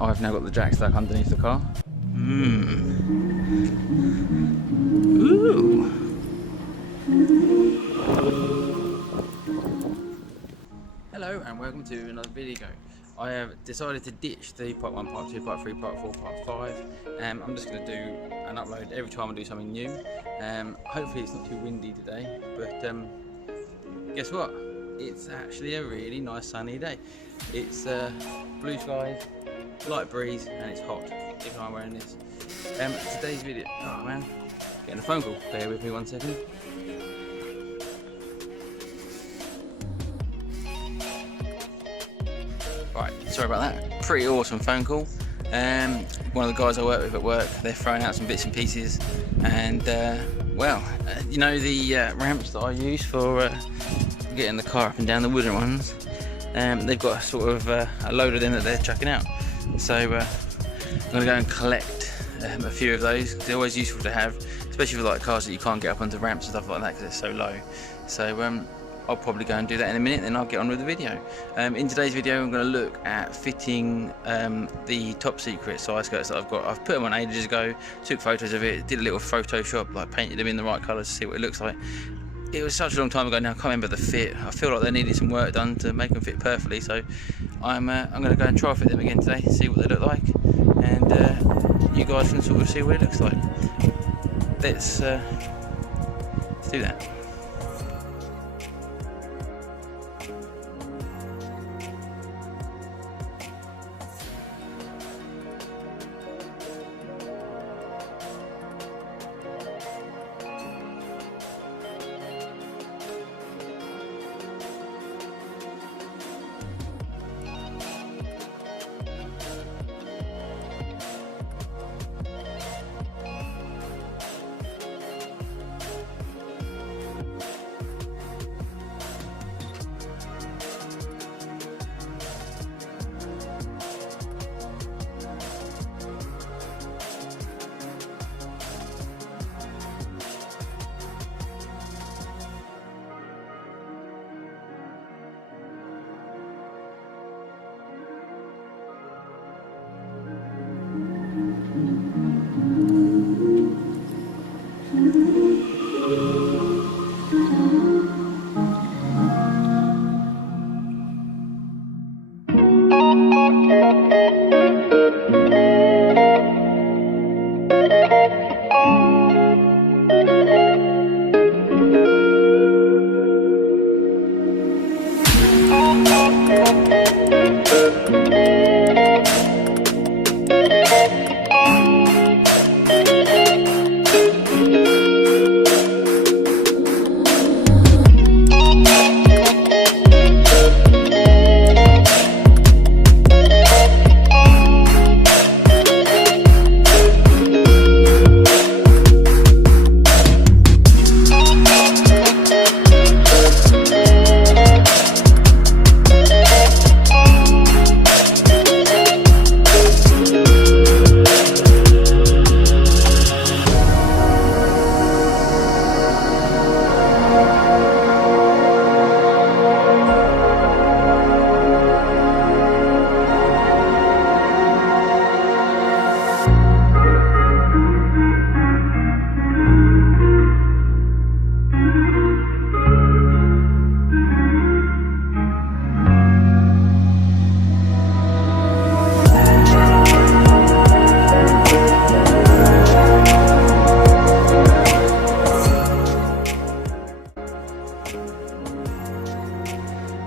I've now got the jack stuck underneath the car. Ooh. Hello and welcome to another video. I have decided to ditch the part 1, part 2, part 3, part 4, part 5. I'm just going to do an upload every time I do something new. Hopefully it's not too windy today, but guess what? It's actually a really nice sunny day. It's blue skies, light breeze, and it's hot, even though I'm wearing this. Today's video, oh man, getting a phone call. Bear with me 1 second. Right, sorry about that. Pretty awesome phone call. One of the guys I work with at work, they're throwing out some bits and pieces, and you know the ramps that I use for getting the car up and down, the wooden ones. They've got sort of a load of them that they're chucking out. So I'm going to go and collect a few of those. They're always useful to have, especially for like cars that you can't get up onto ramps and stuff like that because it's so low. So I'll probably go and do that in a minute, then I'll get on with the video. In today's video I'm going to look at fitting the top secret side skirts that I've got. I've put them on ages ago, took photos of it, did a little Photoshop, like painted them in the right colours to see what it looks like. It was such a long time ago now, I can't remember the fit. I feel like they needed some work done to make them fit perfectly, so I'm going to go and try fit them again today, see what they look like, and you guys can sort of see what it looks like. Let's do that.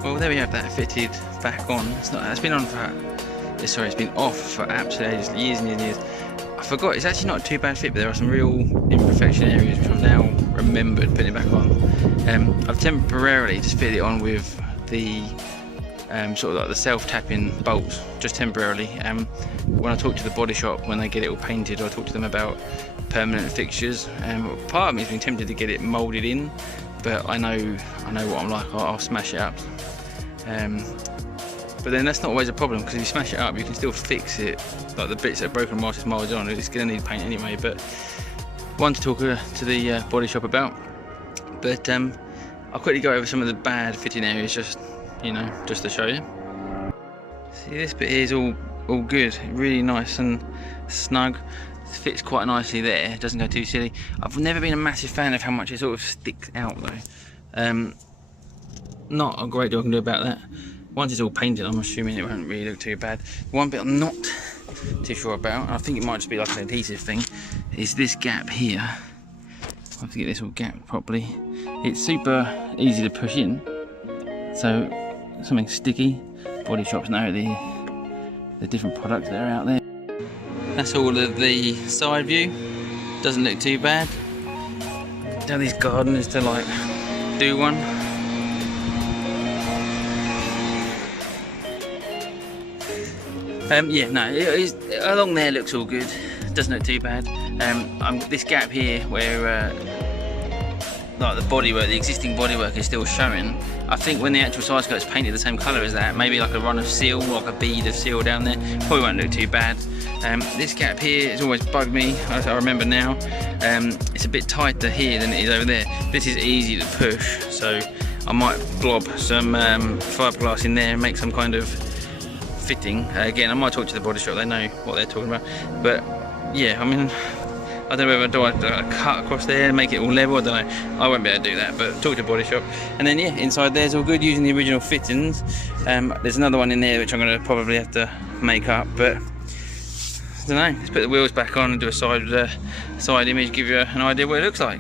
Well, there we have that fitted back on. It's been on for, sorry, it's been off for absolutely years and years and years. I forgot, it's actually not a too bad fit, but there are some real imperfection areas which I've now remembered putting it back on. I've temporarily just fitted it on with the sort of like the self-tapping bolts, just temporarily. When I talk to the body shop, when they get it all painted, I talk to them about permanent fixtures. Part of me has been tempted to get it moulded in, but I know what I'm like. I'll smash it up. But then that's not always a problem, because if you smash it up you can still fix it, like the bits that are broken whilst it's moulded on. It's going to need paint anyway, but one to talk to the body shop about. But I'll quickly go over some of the bad fitting areas, just to show you. See, this bit here is all all good, really nice and snug. Fits quite nicely there, doesn't go too silly. I've never been a massive fan of how much it sort of sticks out though. Not a great deal I can do about that. Once it's all painted, I'm assuming it won't really look too bad. One bit I'm not too sure about, and I think it might just be like an adhesive thing, is this gap here. I have to get this all gapped properly. It's super easy to push in, so something sticky. Body shops know the different products that are out there. That's all of the side view. Doesn't look too bad. Tell these gardeners to like do one. Yeah, no, along there looks all good. Doesn't look too bad. This gap here where like the bodywork, the existing bodywork is still showing. I think when the actual side skirt's painted the same colour as that, maybe like a run of seal, like a bead of seal down there, probably won't look too bad. This gap here has always bugged me, as I remember now. It's a bit tighter here than it is over there. This is easy to push, so I might blob some fiberglass in there and make some kind of fitting. Again, I might talk to the body shop, they know what they're talking about. But yeah, I mean, I don't know whether do I cut across there and make it all level, I don't know. I won't be able to do that, but talk to the body shop. And then yeah, inside there's all good using the original fittings. There's another one in there which I'm going to probably have to make up, but I don't know. Let's put the wheels back on and do a side image, give you an idea what it looks like.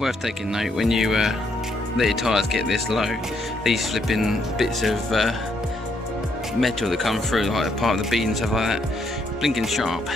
Worth taking note when you let your tyres get this low, these flipping bits of metal that come through, like part of the bead and stuff like that, blinking sharp.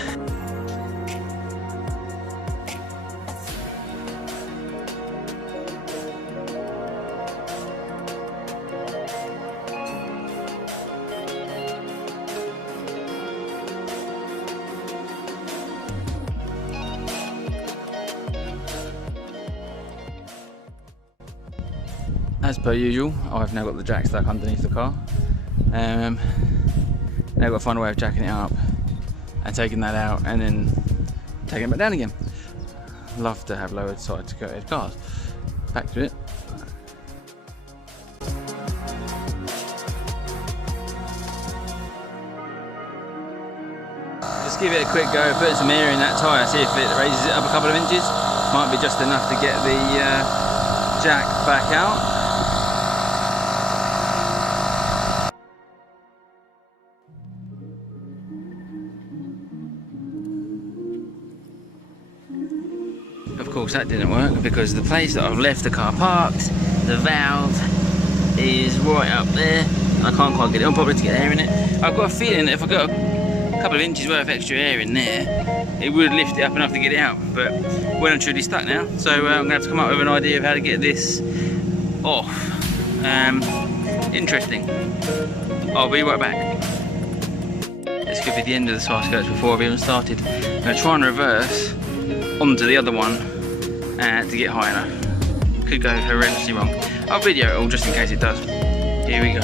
As per usual, I've now got the jack stuck underneath the car. Now I've got to find a way of jacking it up and taking that out and then taking it back down again. Love to have lowered side skirted cars. Back to it. Just give it a quick go, put some air in that tyre, see if it raises it up a couple of inches. Might be just enough to get the jack back out. Of course that didn't work because the place that I've left the car parked, the valve is right up there. I can't quite get it on properly to get air in it. I've got a feeling that if I got a couple of inches worth of extra air in there, it would lift it up enough to get it out, but well and truly stuck now. So I'm going to have to come up with an idea of how to get this off. Interesting. I'll be right back. This could be the end of the side skirts before I've even started. I'm going to try and reverse onto the other one to get high enough. Could go horrendously wrong. I'll video it all just in case it does. Here we go.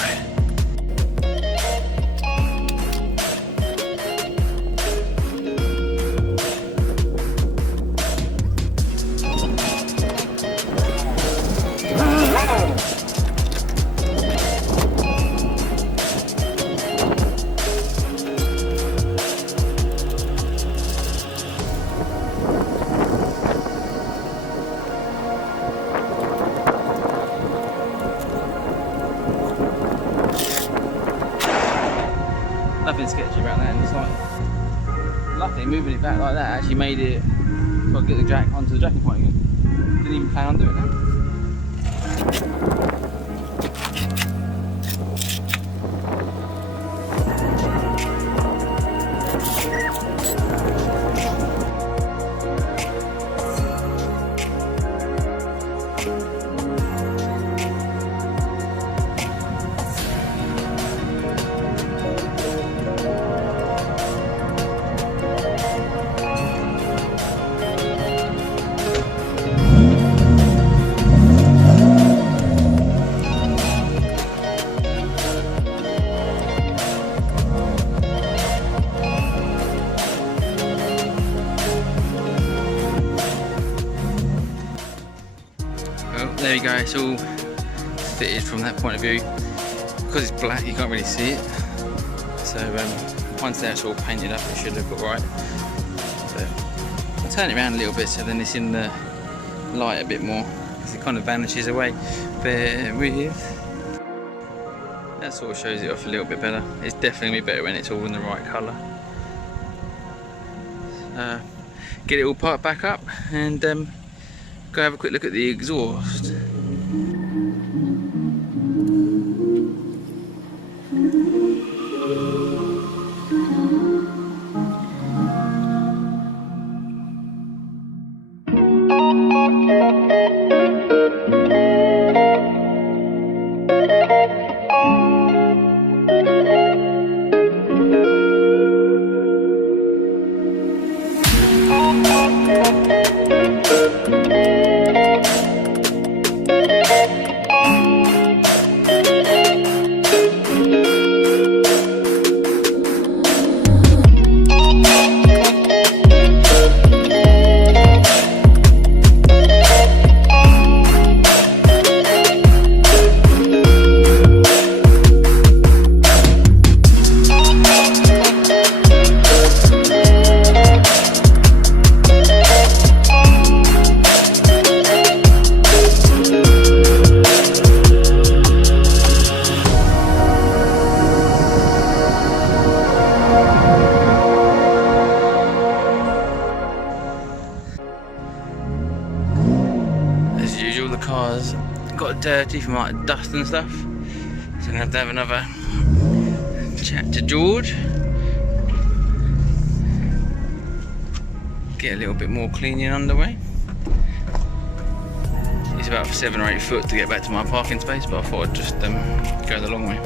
Nothing sketchy about that, and it's like, luckily moving it back like that actually made it so I get the jack onto the jacking point again. Didn't even plan on doing that. There you go, it's all fitted from that point of view. Because it's black you can't really see it. So once they're sort of painted up, it should look alright. But I'll turn it around a little bit so then it's in the light a bit more, because it kind of vanishes away. Bear with. That sort of shows it off a little bit better. It's definitely better when it's all in the right colour. Get it all parked back up and go have a quick look at the exhaust. The car's got dirty from like dust and stuff, so I'm gonna have to have another chat to George, get a little bit more cleaning underway. It's about 7 or 8 foot to get back to my parking space, but I thought I'd just go the long way.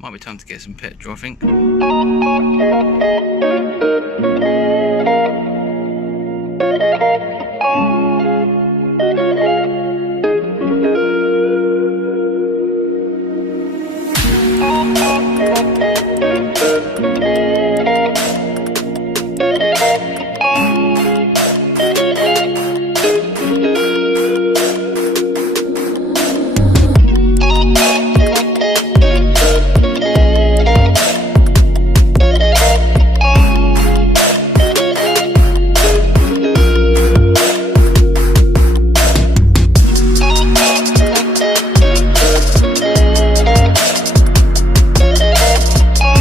Might be time to get some petrol, I think.